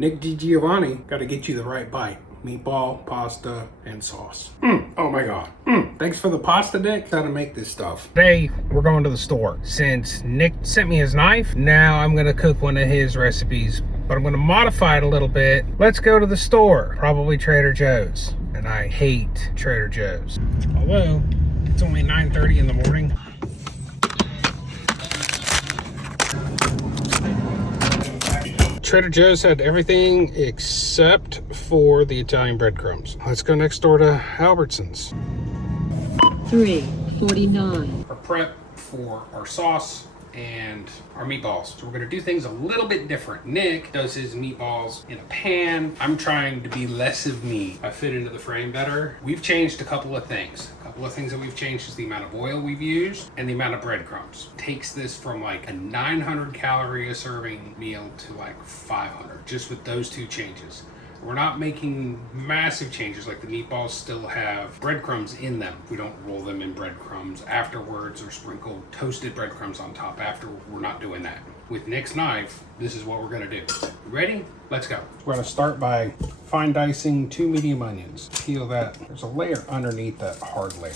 Nick DiGiovanni, gotta get you the right bite. Meatball, pasta, and sauce. Oh my God. Thanks for the pasta, Nick. How to make this stuff. Today, we're going to the store. Since Nick sent me his knife, now I'm gonna cook one of his recipes, but I'm gonna modify it a little bit. Let's go to the store. Probably Trader Joe's. And I hate Trader Joe's. Although, it's only 9:30 in the morning. Trader Joe's had everything except for the Italian breadcrumbs. Let's go next door to Albertsons. $3.49. Our prep for our sauce and our meatballs. So we're gonna do things a little bit different. Nick does his meatballs in a pan. I'm trying to be less of me. I fit into the frame better. We've changed a couple of things. A couple of things that we've changed is the amount of oil we've used and the amount of breadcrumbs. Takes this from like a 900 calorie a serving meal to like 500, just with those two changes. We're not making massive changes, like the meatballs still have breadcrumbs in them. We don't roll them in breadcrumbs afterwards or sprinkle toasted breadcrumbs on top after. We're not doing that. With Nick's knife, this is what we're gonna do. Ready? Let's go. We're gonna start by fine dicing 2 medium onions. Peel that. There's a layer underneath that hard layer.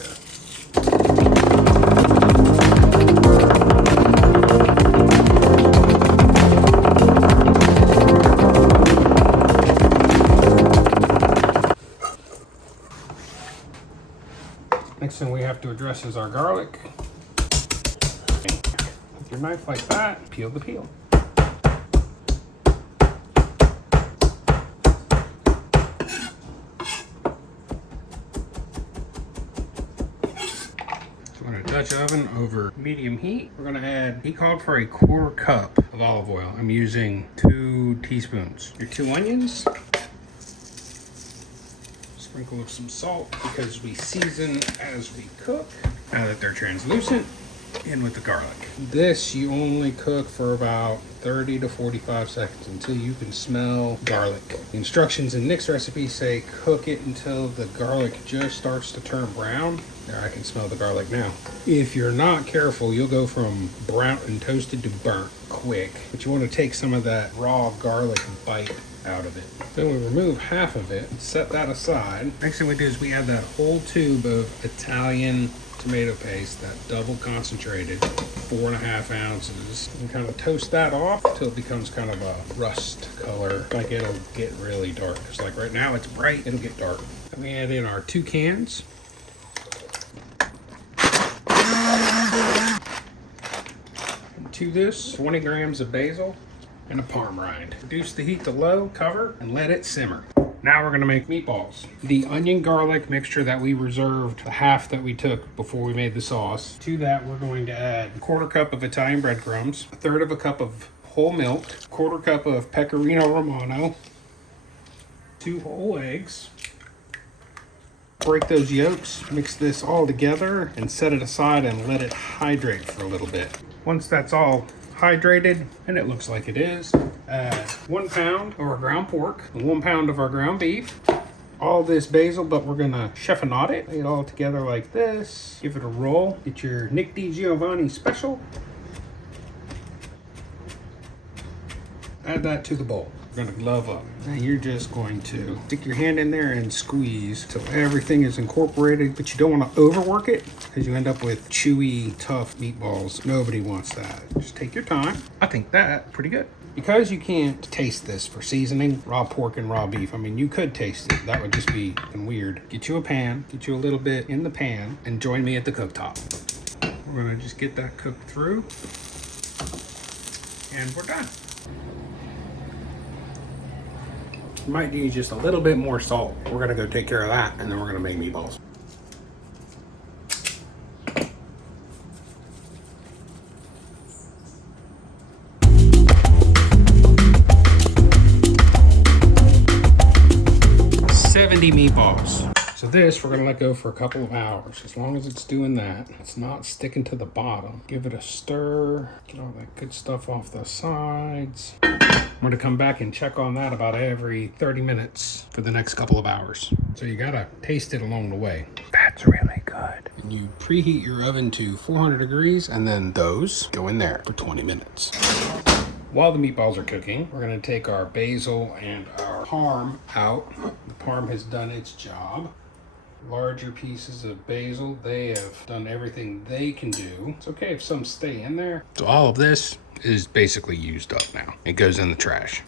Next thing we have to address is our garlic. With your knife like that, peel the peel. So we're in a Dutch oven over medium heat. We're gonna add, he called for a 1/4 cup of olive oil. I'm using 2 teaspoons. Your 2 onions. Sprinkle of some salt because we season as we cook. Now that they're translucent, in with the garlic. This you only cook for about 30 to 45 seconds until you can smell garlic. The instructions in Nick's recipe say cook it until the garlic just starts to turn brown. There, I can smell the garlic now. If you're not careful, you'll go from brown and toasted to burnt quick. But you want to take some of that raw garlic bite out of it. Then we remove half of it, set that aside. Next thing we do is we add that whole tube of Italian tomato paste, that double concentrated, 4.5 ounces. And kind of toast that off until it becomes kind of a rust color. Like it'll get really dark. Because like right now it's bright, it'll get dark. Then we add in our 2 cans. And to this, 20 grams of basil and a parm rind. Reduce the heat to low, cover, and let it simmer. Now we're gonna make meatballs. The onion garlic mixture that we reserved, the half that we took before we made the sauce. To that, we're going to add a 1/4 cup of Italian breadcrumbs, 1/3 of a cup of whole milk, 1/4 cup of pecorino romano, 2 whole eggs. Break those yolks, mix this all together, and set it aside and let it hydrate for a little bit. Once that's all hydrated, and it looks like it is, add 1 pound of our ground pork, 1 pound of our ground beef, all this basil, but we're gonna chiffonade it. Lay it all together like this. Give it a roll. Get your Nick DiGiovanni's special. Add that to the bowl. We're gonna glove up. And you're just going to stick your hand in there and squeeze till everything is incorporated, but you don't want to overwork it because you end up with chewy, tough meatballs. Nobody wants that. Just take your time. I think that's pretty good. Because you can't taste this for seasoning, raw pork and raw beef, I mean, you could taste it. That would just be weird. Get you a pan, get you a little bit in the pan, and join me at the cooktop. We're gonna just get that cooked through, and we're done. You might use just a little bit more salt. We're gonna go take care of that, and then we're gonna make meatballs. Meatballs. So this we're gonna let go for a couple of hours. As long as it's doing that, it's not sticking to the bottom. Give it a stir, get all that good stuff off the sides. I'm gonna come back and check on that about every 30 minutes for the next couple of hours. So you gotta taste it along the way. That's really good. And you preheat your oven to 400 degrees and then those go in there for 20 minutes. While the meatballs are cooking, we're gonna take our basil and our parm out. The parm has done its job. Larger pieces of basil, they have done everything they can do. It's okay if some stay in there. So all of this is basically used up now. It goes in the trash.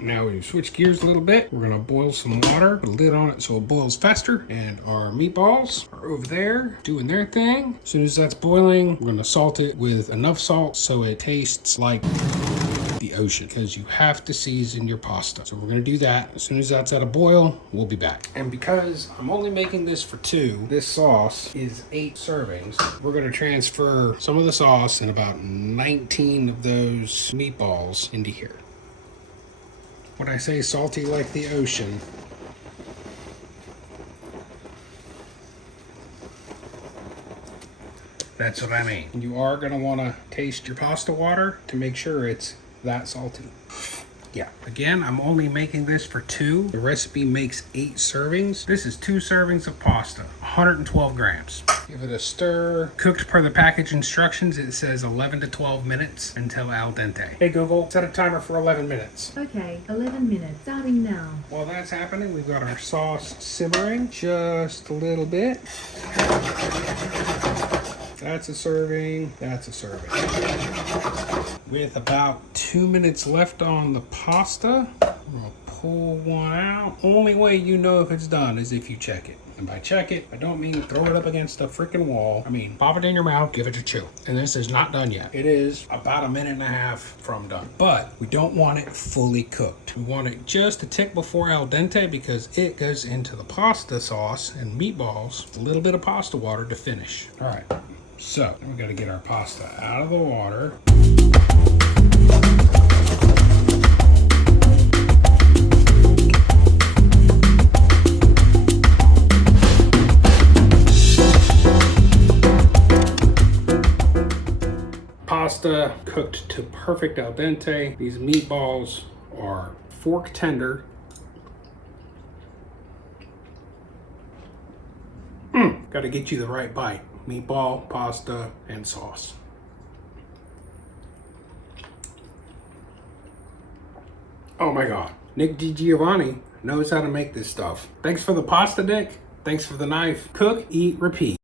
Now we switch gears a little bit. We're gonna boil some water, put a lid on it so it boils faster. And our meatballs are over there doing their thing. As soon as that's boiling, we're gonna salt it with enough salt so it tastes like the ocean, because you have to season your pasta. So we're gonna do that. As soon as that's at a boil, we'll be back. And because I'm only making this for 2, this sauce is 8 servings. We're gonna transfer some of the sauce and about 19 of those meatballs into here. When I say salty like the ocean, that's what I mean. You are gonna wanna taste your pasta water to make sure it's that salty. Yeah, again, I'm only making this for 2. The recipe makes 8 servings. This is 2 servings of pasta, 112 grams. Give it a stir. Cooked per the package instructions, it says 11 to 12 minutes until al dente. Hey Google, set a timer for 11 minutes. Okay, 11 minutes, starting now. While that's happening, we've got our sauce simmering just a little bit. That's a serving, that's a serving. With about 2 minutes left on the pasta, I'm gonna pull one out. Only way you know if it's done is if you check it. And by check it, I don't mean throw it up against a freaking wall. I mean, pop it in your mouth, give it a chew. And this is not done yet. It is about 1.5 minutes from done. But we don't want it fully cooked. We want it just a tick before al dente because it goes into the pasta sauce and meatballs, a little bit of pasta water to finish. All right, so we gotta get our pasta out of the water. Pasta cooked to perfect al dente. These meatballs are fork tender. Got to get you the right bite. Meatball, pasta, and sauce. Oh my God. Nick DiGiovanni knows how to make this stuff. Thanks for the pasta, Nick. Thanks for the knife. Cook, eat, repeat.